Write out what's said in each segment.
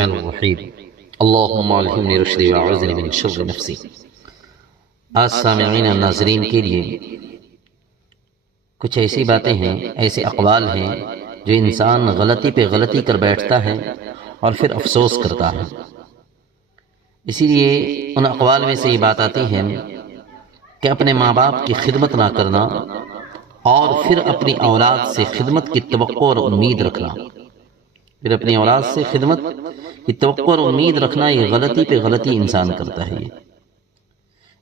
الرحمن الرحیم اللہم الہمنی رشدی واعوذنی من شر نفسی۔ آج سامعین اور ناظرین کے لیے کچھ ایسی باتیں ہیں، ایسے اقوال ہیں جو انسان غلطی پہ غلطی کر بیٹھتا ہے اور پھر افسوس کرتا ہے۔ اسی لیے ان اقوال میں سے یہ بات آتی ہے کہ اپنے ماں باپ کی خدمت نہ کرنا اور پھر اپنی اولاد سے خدمت کی توقع اور امید رکھنا، پھر اپنی اولاد سے خدمت کی توقع اور امید رکھنا، یہ غلطی پہ غلطی انسان کرتا ہے۔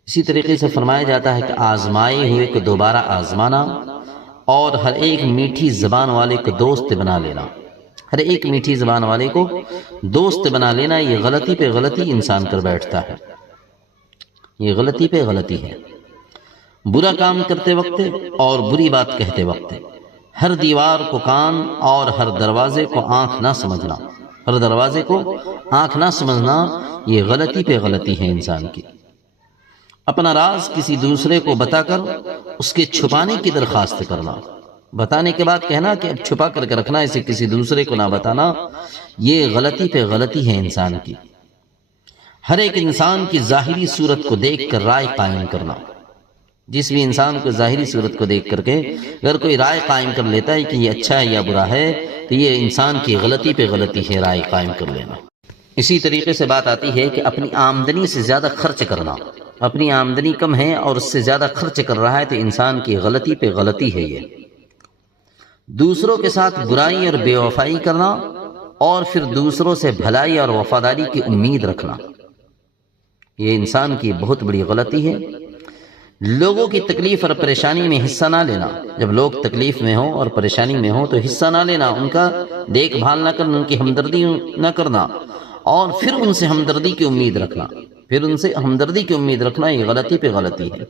اسی طریقے سے فرمایا جاتا ہے کہ آزمائے ہوئے کو دوبارہ آزمانا اور ہر ایک میٹھی زبان والے کو دوست بنا لینا، ہر ایک میٹھی زبان والے کو دوست بنا لینا، یہ غلطی پہ غلطی انسان کر بیٹھتا ہے، یہ غلطی پہ غلطی ہے۔ برا کام کرتے وقت اور بری بات کہتے وقت ہر دیوار کو کان اور ہر دروازے کو آنکھ نہ سمجھنا، ہر دروازے کو آنکھ نہ سمجھنا، یہ غلطی پہ غلطی ہے انسان کی۔ اپنا راز کسی دوسرے کو بتا کر اس کے چھپانے کی درخواست کرنا، بتانے کے بعد کہنا کہ اب چھپا کر کے رکھنا، اسے کسی دوسرے کو نہ بتانا، یہ غلطی پہ غلطی ہے انسان کی۔ ہر ایک انسان کی ظاہری صورت کو دیکھ کر رائے قائم کرنا، جس بھی انسان کو ظاہری صورت کو دیکھ کر کے اگر کوئی رائے قائم کر لیتا ہے کہ یہ اچھا ہے یا برا ہے، تو یہ انسان کی غلطی پہ غلطی ہے، رائے قائم کر لینا۔ اسی طریقے سے بات آتی ہے کہ اپنی آمدنی سے زیادہ خرچ کرنا، اپنی آمدنی کم ہے اور اس سے زیادہ خرچ کر رہا ہے تو انسان کی غلطی پہ غلطی ہے یہ۔ دوسروں کے ساتھ برائی اور بے وفائی کرنا اور پھر دوسروں سے بھلائی اور وفاداری کی امید رکھنا، یہ انسان کی بہت بڑی غلطی ہے۔ لوگوں کی تکلیف اور پریشانی میں حصہ نہ لینا، جب لوگ تکلیف میں ہوں اور پریشانی میں ہوں تو حصہ نہ لینا، ان کا دیکھ بھال نہ کرنا، ان کی ہمدردی نہ کرنا اور پھر ان سے ہمدردی کی امید رکھنا، پھر ان سے ہمدردی کی امید رکھنا، یہ غلطی پہ غلطی ہے۔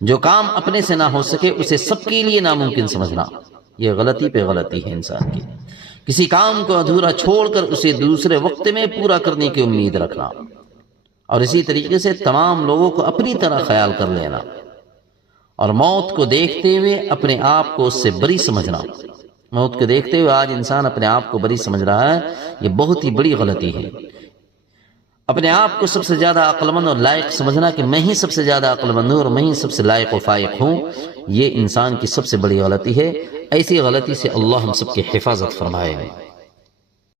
جو کام اپنے سے نہ ہو سکے اسے سب کے لیے ناممکن سمجھنا، یہ غلطی پہ غلطی ہے انسان کی۔ کسی کام کو ادھورا چھوڑ کر اسے دوسرے وقت میں پورا کرنے کی امید رکھنا، اور اسی طریقے سے تمام لوگوں کو اپنی طرح خیال کر لینا، اور موت کو دیکھتے ہوئے اپنے آپ کو اس سے بری سمجھنا۔ موت کو دیکھتے ہوئے آج انسان اپنے آپ کو بری سمجھ رہا ہے، یہ بہت ہی بڑی غلطی ہے۔ اپنے آپ کو سب سے زیادہ عقل مند اور لائق سمجھنا کہ میں ہی سب سے زیادہ عقل مند ہوں اور میں ہی سب سے لائق و فائق ہوں، یہ انسان کی سب سے بڑی غلطی ہے۔ ایسی غلطی سے اللہ ہم سب کی حفاظت فرمائے۔